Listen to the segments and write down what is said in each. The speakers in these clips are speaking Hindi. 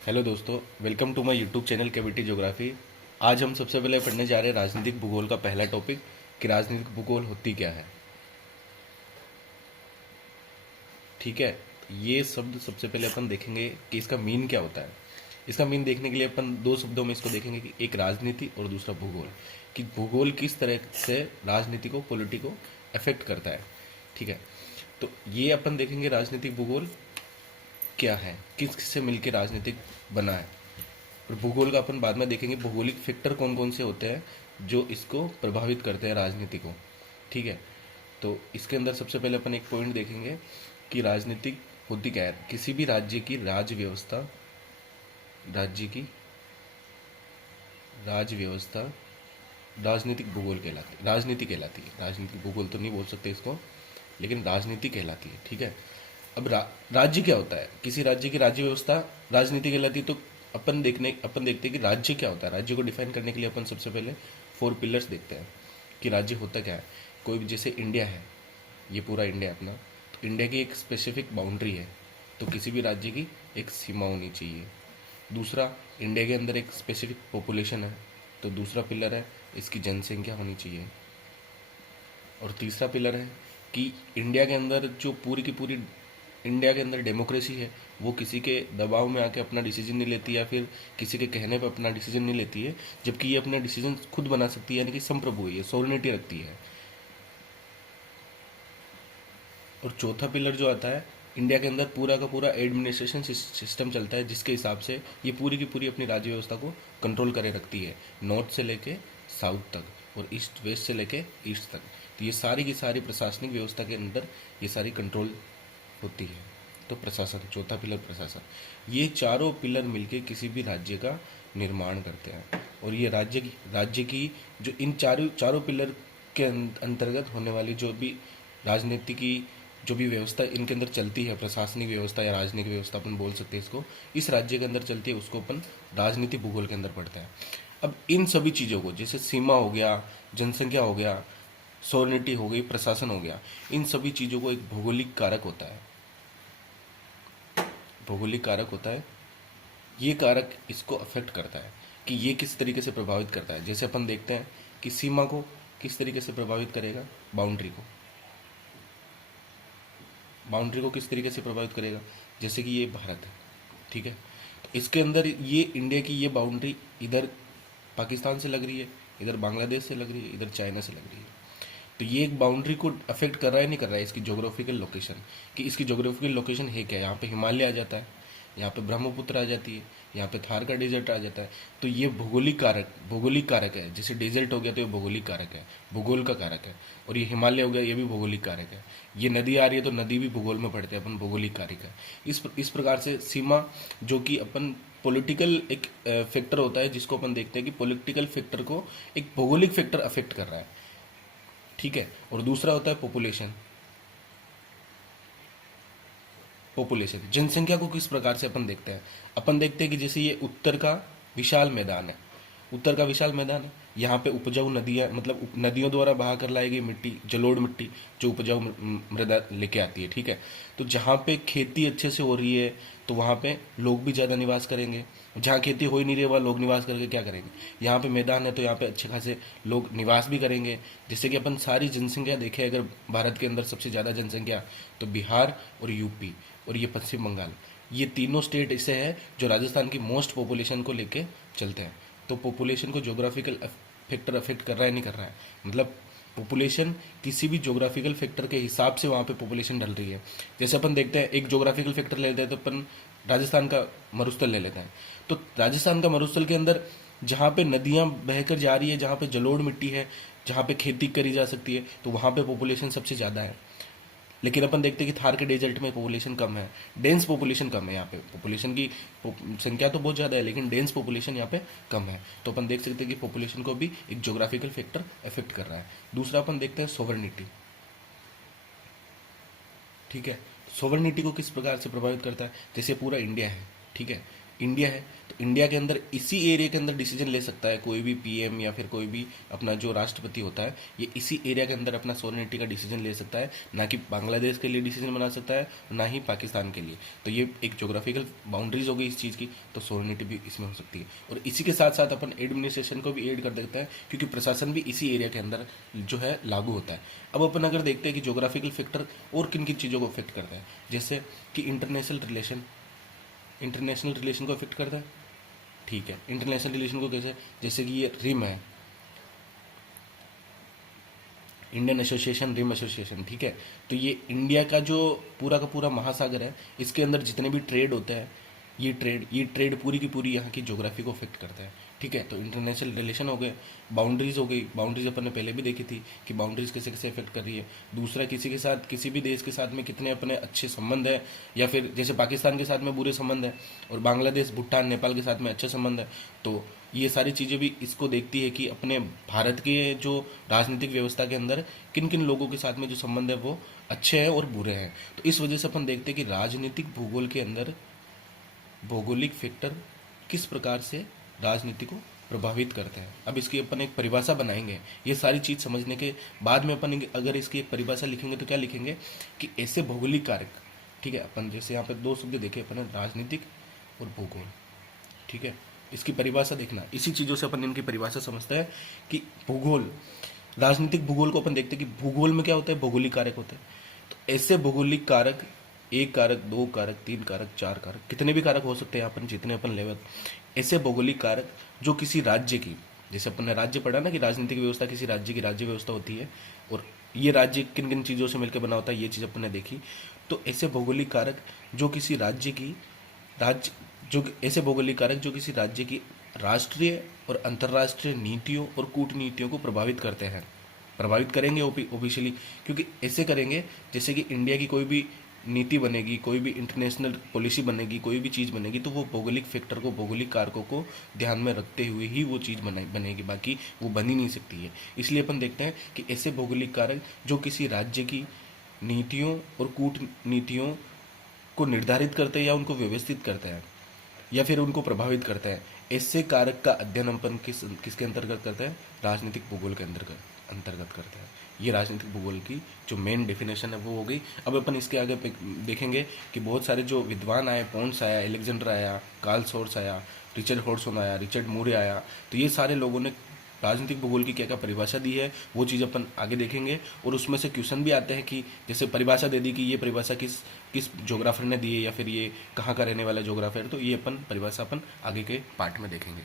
हेलो दोस्तों, welcome to my YouTube channel KVT geography. आज हम सबसे पहले पढ़ने जा रहे हैं राजनीतिक भूगोल का पहला टॉपिक कि राजनीतिक भूगोल होती क्या है। ठीक है, ये शब्द सबसे पहले अपन देखेंगे कि इसका मीन क्या होता है। इसका मीन देखने के लिए अपन दो शब्दों में इसको देखेंगे कि एक राजनीति और दूसरा भूगोल, कि भूगोल किस तरह से राजनीति को पॉलिटी को अफेक्ट करता है। ठीक है, तो ये अपन देखेंगे राजनीतिक भूगोल क्या है, किस किस से मिलकर राजनीतिक बना है। और भूगोल का अपन बाद में देखेंगे भौगोलिक फैक्टर कौन कौन से होते हैं जो इसको प्रभावित करते हैं राजनीति को। ठीक है, तो इसके अंदर सबसे पहले अपन एक पॉइंट देखेंगे कि राजनीतिक होती क्या है। किसी भी राज्य की राज्य व्यवस्था, राज्य की राज व्यवस्था राजनीतिक भूगोल कहलाती है, राजनीति कहलाती है। राजनीतिक भूगोल तो नहीं बोल सकते इसको, लेकिन राजनीति कहलाती है। ठीक है, अब राज्य क्या होता है, किसी राज्य की राज्य व्यवस्था राजनीति कहलाती है। तो अपन देखते हैं कि राज्य क्या होता है। राज्य को डिफाइन करने के लिए अपन सबसे पहले 4 पिलर्स देखते हैं कि राज्य होता क्या है। कोई भी, जैसे इंडिया है, ये पूरा इंडिया अपना, तो इंडिया की एक स्पेसिफिक बाउंड्री है, तो किसी भी राज्य की एक सीमा होनी चाहिए। दूसरा, इंडिया के अंदर एक स्पेसिफिक पॉपुलेशन है, तो दूसरा पिलर है इसकी जनसंख्या होनी चाहिए। और तीसरा पिलर है कि इंडिया के अंदर जो पूरी की पूरी इंडिया के अंदर डेमोक्रेसी है, वो किसी के दबाव में आके अपना डिसीजन नहीं लेती या फिर किसी के कहने पर अपना डिसीजन नहीं लेती है, जबकि ये अपना डिसीजन खुद बना सकती है, यानी कि संप्रभु है, ये सोवरेनिटी रखती है। और चौथा पिलर जो आता है, इंडिया के अंदर पूरा का पूरा एडमिनिस्ट्रेशन सिस्टम चलता है, जिसके हिसाब से ये पूरी की पूरी अपनी राज्य व्यवस्था को कंट्रोल करे रखती है, नॉर्थ से लेके साउथ तक और ईस्ट वेस्ट से लेके ईस्ट तक। तो ये सारी की सारी प्रशासनिक व्यवस्था के अंदर ये सारी कंट्रोल होती है। तो प्रशासन, चौथा पिलर प्रशासन। ये चारों पिलर मिलके किसी भी राज्य का निर्माण करते हैं। और ये राज्य की जो इन चारों चारों पिलर के अंतर्गत होने वाली जो भी राजनीति की जो भी व्यवस्था इनके अंदर चलती है, प्रशासनिक व्यवस्था या राजनीतिक व्यवस्था अपन बोल सकते हैं इसको, इस राज्य के अंदर चलती है, उसको अपन राजनीति भूगोल के अंदर पढ़ते हैं। अब इन सभी चीज़ों को, जैसे सीमा हो गया, जनसंख्या हो गया, सोवरेनिटी हो गई, प्रशासन हो गया, इन सभी चीज़ों को एक भौगोलिक कारक होता है, भौगोलिक कारक होता है। ये कारक इसको अफेक्ट करता है कि ये किस तरीके से प्रभावित करता है। जैसे अपन देखते हैं कि सीमा को किस तरीके से प्रभावित करेगा, बाउंड्री को किस तरीके से प्रभावित करेगा। जैसे कि ये भारत है, ठीक है, तो इसके अंदर ये इंडिया की ये बाउंड्री इधर पाकिस्तान से लग रही है, इधर बांग्लादेश से लग रही है, इधर चाइना से लग रही है। तो ये एक बाउंड्री को अफेक्ट कर रहा है नहीं कर रहा है, इसकी जोग्राफिकल लोकेशन, कि इसकी जोग्राफिकल लोकेशन है क्या। यहाँ पे हिमालय आ जाता है, यहाँ पे ब्रह्मपुत्र आ जाती है, यहाँ पे थार का डेजर्ट आ जाता है। तो ये भौगोलिक कारक है। जैसे डेजर्ट हो गया तो ये भौगोलिक कारक है, भूगोल का कारक है। और ये हिमालय हो गया, ये भी भौगोलिक कारक है। ये नदी आ रही है तो नदी भी भूगोल में पड़ते हैं, अपन भौगोलिक कारक है। इस प्रकार से सीमा, जो कि अपन पॉलिटिकल एक फैक्टर होता है, जिसको अपन देखते हैं कि पॉलिटिकल फैक्टर को एक भौगोलिक फैक्टर अफेक्ट कर रहा है। ठीक है, और दूसरा होता है पॉपुलेशन। जनसंख्या को किस प्रकार से अपन देखते हैं। अपन देखते हैं कि जैसे ये उत्तर का विशाल मैदान है, उत्तर का विशाल मैदान है, यहाँ पे उपजाऊ नदियाँ, मतलब नदियों द्वारा बहा कर लाई गई मिट्टी, जलोढ़ मिट्टी जो उपजाऊ मृदा लेके आती है। ठीक है, तो जहाँ पे खेती अच्छे से हो रही है तो वहाँ पे लोग भी ज़्यादा निवास करेंगे। जहाँ खेती हो ही नहीं रही वहाँ लोग निवास करके क्या करेंगे। यहाँ पे मैदान है तो यहाँ पे अच्छे खासे लोग निवास भी करेंगे। जैसे कि अपन सारी जनसंख्या देखें, अगर भारत के अंदर सबसे ज़्यादा जनसंख्या तो बिहार और यूपी और ये पश्चिम बंगाल, ये तीनों स्टेट ऐसे हैं जो राजस्थान की मोस्ट पॉपुलेशन को लेके चलते हैं। तो पॉपुलेशन को जोग्राफिकल फैक्टर अफेक्ट कर रहा है नहीं कर रहा है, मतलब पॉपुलेशन किसी भी जोग्राफिकल फैक्टर के हिसाब से वहाँ पे पॉपुलेशन ढल रही है। जैसे अपन देखते हैं, एक जोग्राफिकल फैक्टर ले लेते हैं तो अपन राजस्थान का मरुस्थल ले लेते हैं। तो राजस्थान का मरुस्थल के अंदर जहाँ पे नदियाँ बहकर जा रही है, जहाँ पे जलोढ़ मिट्टी है, जहाँ पे खेती करी जा सकती है, तो वहाँ पे पॉपुलेशन सबसे ज़्यादा है। लेकिन अपन देखते हैं कि थार के डेजर्ट में पॉपुलेशन कम है, डेंस पॉपुलेशन कम है। यहाँ पे पॉपुलेशन की संख्या तो बहुत ज़्यादा है, लेकिन डेंस पॉपुलेशन यहाँ पे कम है। तो अपन देख सकते हैं कि पॉपुलेशन को भी एक जोग्राफिकल फैक्टर अफेक्ट कर रहा है। दूसरा अपन देखते हैं सोवरेनिटी। ठीक है, सोवरेनिटी को किस प्रकार से प्रभावित करता है। जैसे पूरा इंडिया है, ठीक है, इंडिया है, तो इंडिया के अंदर इसी एरिया के अंदर डिसीजन ले सकता है कोई भी पीएम या फिर कोई भी अपना जो राष्ट्रपति होता है, ये इसी एरिया के अंदर अपना सोवरेनिटी का डिसीजन ले सकता है, ना कि बांग्लादेश के लिए डिसीजन बना सकता है, ना ही पाकिस्तान के लिए। तो ये एक जोग्राफिकल बाउंड्रीज हो गई इस चीज़ की, तो सोवरेनिटी भी इसमें हो सकती है। और इसी के साथ साथ अपन एडमिनिस्ट्रेशन को भी ऐड कर देते हैं, क्योंकि प्रशासन भी इसी एरिया के अंदर जो है लागू होता है। अब अपन अगर देखते हैं कि जोग्राफिकल फैक्टर और किन किन चीज़ों को अफेक्ट करता है, जैसे कि इंटरनेशनल रिलेशन को अफेक्ट करता है। ठीक है, इंटरनेशनल रिलेशन को कैसे, जैसे कि ये रिम है, इंडियन एसोसिएशन, रिम एसोसिएशन, ठीक है। तो ये इंडिया का जो पूरा का पूरा महासागर है, इसके अंदर जितने भी ट्रेड होते हैं, ये ट्रेड पूरी की पूरी यहाँ की ज्योग्राफी को अफेक्ट करता है। ठीक है, तो इंटरनेशनल रिलेशन हो गए, बाउंड्रीज हो गई, बाउंड्रीज अपन ने पहले भी देखी थी कि बाउंड्रीज कैसे कैसे अफेक्ट कर रही है। दूसरा, किसी के साथ, किसी भी देश के साथ में कितने अपने अच्छे संबंध है, या फिर जैसे पाकिस्तान के साथ में बुरे संबंध है, और बांग्लादेश, भूटान, नेपाल के साथ में अच्छे संबंध है। तो ये सारी चीज़ें भी इसको देखती है कि अपने भारत के जो राजनीतिक व्यवस्था के अंदर किन किन लोगों के साथ में जो संबंध है वो अच्छे हैं और बुरे हैं। तो इस वजह से अपन देखते हैं कि राजनीतिक भूगोल के अंदर भौगोलिक फैक्टर किस प्रकार से राजनीति को प्रभावित करते हैं। अब इसकी अपन एक परिभाषा बनाएंगे। ये सारी चीज़ समझने के बाद में अपन अगर इसकी एक परिभाषा लिखेंगे तो क्या लिखेंगे कि ऐसे भौगोलिक कारक, ठीक है, अपन जैसे यहाँ पे दो शब्द देखे अपन, राजनीतिक और भूगोल, ठीक है, इसकी परिभाषा देखना। इसी चीज़ों से अपन इनकी परिभाषा समझते हैं कि भूगोल, राजनीतिक भूगोल को अपन देखते हैं कि भूगोल में क्या होता है, भौगोलिक कारक होते हैं। तो ऐसे भौगोलिक कारक, एक कारक, दो कारक, तीन कारक, चार कारक, कितने भी कारक हो सकते हैं अपन, जितने अपन लेवल, ऐसे भौगोलिक कारक जो किसी राज्य की, जैसे अपन ने राज्य पढ़ा ना कि राजनीतिक व्यवस्था किसी राज्य की राज्य व्यवस्था होती है, और ये राज्य किन किन चीज़ों से मिलकर बना होता है, ये चीज़ अपन ने देखी। तो ऐसे भौगोलिक कारक जो किसी राज्य की राज्य जो ऐसे भौगोलिक कारक जो किसी राज्य की राष्ट्रीय और अंतर्राष्ट्रीय नीतियों और कूटनीतियों को प्रभावित करते हैं, प्रभावित करेंगे ऑफिशियली, क्योंकि ऐसे करेंगे जैसे कि इंडिया की कोई भी नीति बनेगी, कोई भी इंटरनेशनल पॉलिसी बनेगी, कोई भी चीज़ बनेगी, तो वो भौगोलिक फैक्टर को, भौगोलिक कारकों को ध्यान में रखते हुए ही वो चीज़ बनेगी, बाकी वो बन ही नहीं सकती है। इसलिए अपन देखते हैं कि ऐसे भौगोलिक कारक जो किसी राज्य की नीतियों और कूटनीतियों को निर्धारित करते हैं या उनको व्यवस्थित करते हैं या फिर उनको प्रभावित करते हैं, ऐसे कारक का अध्ययन अपन किसके अंतर्गत करते हैं, राजनीतिक भूगोल के अंतर्गत करते हैं। ये राजनीतिक भूगोल की जो मेन डेफिनेशन है वो हो गई। अब अपन इसके आगे देखेंगे कि बहुत सारे जो विद्वान आए, पोन्स आया, एलेक्जेंडर आया, कार्ल सोर्स आया, रिचर्ड हॉडसन आया, रिचर्ड मूरे आया, तो ये सारे लोगों ने राजनीतिक भूगोल की क्या क्या परिभाषा दी है वो चीज़ अपन आगे देखेंगे। और उसमें से क्वेश्चन भी आते हैं कि जैसे परिभाषा दे दी कि ये परिभाषा किस किस जोग्राफर ने दी है या फिर ये कहाँ का रहने वाला जोग्राफर है, तो ये अपन परिभाषा अपन आगे के पार्ट में देखेंगे।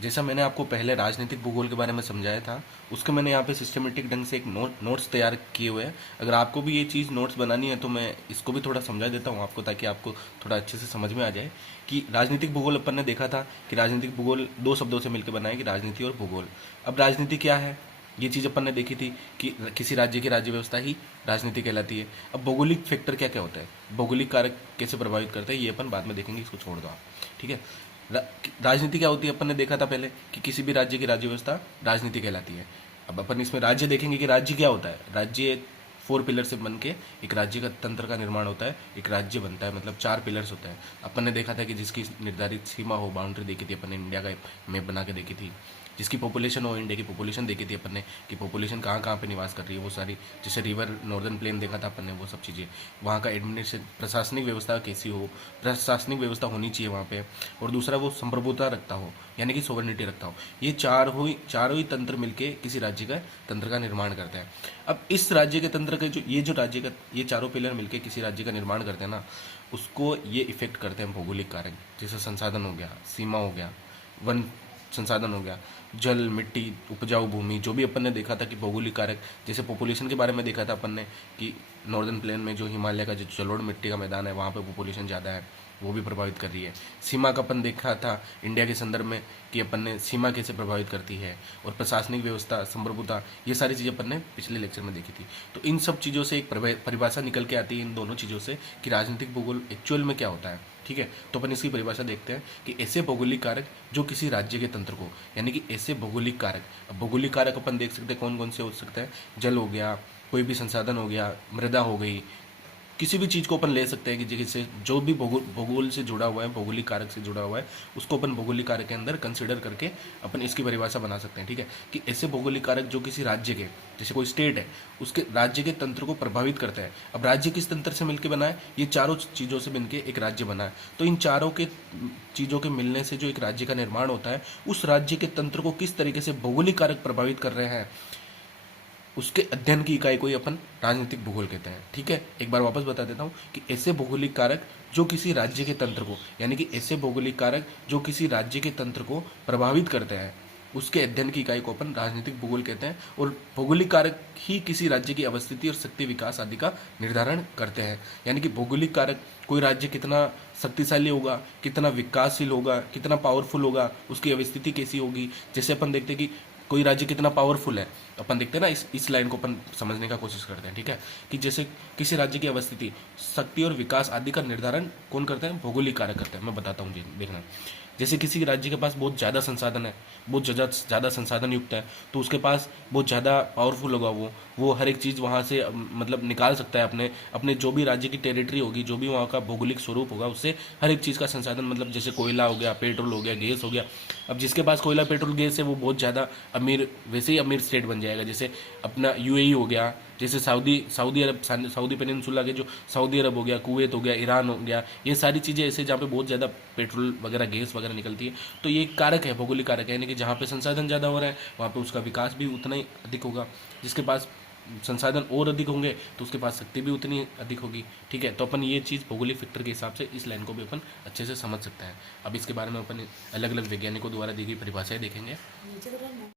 जैसा मैंने आपको पहले राजनीतिक भूगोल के बारे में समझाया था, उसके मैंने यहाँ पे सिस्टमेटिक ढंग से एक नोट्स तैयार किए हुए हैं। अगर आपको भी ये चीज़ नोट्स बनानी है तो मैं इसको भी थोड़ा समझा देता हूँ आपको, ताकि आपको थोड़ा अच्छे से समझ में आ जाए कि राजनीतिक भूगोल अपन ने देखा था कि राजनीतिक भूगोल दो शब्दों से मिलकर बना है कि राजनीति और भूगोल। अब राजनीति क्या है, ये चीज़ अपन ने देखी थी कि किसी राज्य की राज्य व्यवस्था ही राजनीति कहलाती है। अब भौगोलिक फैक्टर क्या क्या होता है, भौगोलिक कारक कैसे प्रभावित करते हैं, ये अपन बाद में देखेंगे, इसको छोड़ दो आप, ठीक है। राजनीति क्या होती है, अपन ने देखा था पहले कि किसी भी राज्य की राज्य व्यवस्था राजनीति कहलाती है। अब अपन इसमें राज्य देखेंगे कि राज्य क्या होता है। राज्य 4 पिलर से बन के एक राज्य का तंत्र का निर्माण होता है, एक राज्य बनता है, मतलब 4 पिलर्स होते हैं। अपन ने देखा था कि जिसकी निर्धारित सीमा हो, बाउंड्री देखी थी अपन ने, इंडिया का मैप बना के देखी थी। जिसकी पॉपुलेशन हो, इंडिया की पॉपुलेशन देखी थी अपन ने कि पॉपुलेशन कहाँ कहाँ पे निवास कर रही है, वो सारी, जैसे रिवर नॉर्दर्न प्लेन देखा था अपन ने, वो सब चीज़ें। वहाँ का एडमिनिस्ट्रेशन, प्रशासनिक व्यवस्था कैसी हो, प्रशासनिक व्यवस्था होनी चाहिए वहाँ पे। और दूसरा, वो संप्रभुता रखता हो, यानी कि सोवरेनिटी रखता हो। ये चारों ही तंत्र मिलके किसी राज्य का तंत्र का निर्माण करते हैं। अब इस राज्य के तंत्र के जो राज्य का ये चारों पिलर मिलके किसी राज्य का निर्माण करते हैं ना, उसको ये इफेक्ट करते हैं भौगोलिक कारक। जैसे संसाधन हो गया, सीमा हो गया, वन संसाधन हो गया, जल, मिट्टी, उपजाऊ भूमि, जो भी अपन ने देखा था कि भौगोलिक कारक। जैसे पॉपुलेशन के बारे में देखा था अपन ने कि नॉर्दर्न प्लेन में जो हिमालय का जो जलोढ़ मिट्टी का मैदान है, वहाँ पे पॉपुलेशन ज़्यादा है, वो भी प्रभावित कर रही है। सीमा का अपन देखा था इंडिया के संदर्भ में कि अपन ने सीमा कैसे प्रभावित करती है, और प्रशासनिक व्यवस्था, संप्रभुता, ये सारी चीज़ें अपन ने पिछले लेक्चर में देखी थी। तो इन सब चीज़ों से एक परिभाषा निकल के आती है, इन दोनों चीज़ों से, कि राजनीतिक भूगोल एक्चुअल में क्या होता है, ठीक है। तो अपन इसकी परिभाषा देखते हैं कि ऐसे भौगोलिक कारक जो किसी राज्य के तंत्र को, यानी कि ऐसे भौगोलिक कारक, अब भौगोलिक कारक अपन देख सकते हैं कौन कौन से हो सकते हैं। जल हो गया, कोई भी संसाधन हो गया, मृदा हो गई, किसी भी चीज़ को अपन ले सकते हैं कि जैसे जो भी भूगोल से जुड़ा हुआ है, भौगोलिक कारक से जुड़ा हुआ है, उसको अपन भौगोलिक कारक के अंदर कंसिडर करके अपन इसकी परिभाषा बना सकते हैं। ठीक है, कि ऐसे भौगोलिक कारक जो किसी राज्य के, जैसे कोई स्टेट है, उसके राज्य के तंत्र को प्रभावित करता है। अब राज्य किस तंत्र से मिलकर बना है? ये चारों चीज़ों से मिलकर एक राज्य बना है। तो इन चारों के चीज़ों के मिलने से जो एक राज्य का निर्माण होता है, उस राज्य के तंत्र को किस तरीके से भौगोलिक कारक प्रभावित कर रहे हैं, उसके अध्ययन की इकाई को ही अपन राजनीतिक भूगोल कहते हैं। ठीक है, एक बार वापस बता देता हूँ कि ऐसे भौगोलिक कारक जो किसी राज्य के तंत्र को, यानी कि ऐसे भौगोलिक कारक जो किसी राज्य के तंत्र को प्रभावित करते हैं, उसके अध्ययन की इकाई को अपन राजनीतिक भूगोल कहते हैं। और भौगोलिक कारक ही किसी राज्य की अवस्थिति और शक्ति विकास आदि का निर्धारण करते हैं। यानी कि भौगोलिक कारक, कोई राज्य कितना शक्तिशाली होगा, कितना विकासशील होगा, कितना पावरफुल होगा, उसकी अवस्थिति कैसी होगी। जैसे अपन देखते हैं कि कोई राज्य कितना पावरफुल है, अपन देखते हैं ना, इस लाइन को अपन समझने का कोशिश करते हैं। ठीक है, कि जैसे किसी राज्य की अवस्थिति, शक्ति और विकास आदि का निर्धारण कौन करते हैं? भौगोलिक कारक करते हैं। मैं बताता हूँ जी, देखना। जैसे किसी राज्य के पास बहुत ज़्यादा संसाधन है, बहुत ज़्यादा संसाधन युक्त है, तो उसके पास बहुत ज़्यादा पावरफुल होगा, वो हर एक चीज़ वहाँ से मतलब निकाल सकता है। अपने अपने जो भी राज्य की टेरिटरी होगी, जो भी वहाँ का भौगोलिक स्वरूप होगा, उससे हर एक चीज़ का संसाधन, मतलब जैसे कोयला हो गया, पेट्रोल हो गया, गैस हो गया। अब जिसके पास कोयला, पेट्रोल, गैस है, वो बहुत ज़्यादा अमीर, वैसे ही अमीर स्टेट बन जाएगा। जैसे अपना यूएई हो गया, जैसे सऊदी अरब, सऊदी पेनिनसुला के जो सऊदी अरब हो गया, कुवैत हो गया, ईरान हो गया, ये सारी चीज़ें ऐसे जहाँ पे बहुत ज़्यादा पेट्रोल वगैरह, गैस वगैरह निकलती है। तो ये एक कारक है, भौगोलिक कारक है, यानी कि जहाँ पे संसाधन ज़्यादा हो रहा है, वहाँ पे उसका विकास भी उतना ही अधिक होगा। जिसके पास संसाधन और अधिक होंगे, तो उसके पास शक्ति भी उतनी अधिक होगी। ठीक है, तो अपन ये चीज़ भौगोलिक फैक्टर के हिसाब से इस लाइन को भी अपन अच्छे से समझ सकते हैं। अब इसके बारे में अपन अलग अलग वैज्ञानिकों द्वारा दी गई परिभाषाएं देखेंगे।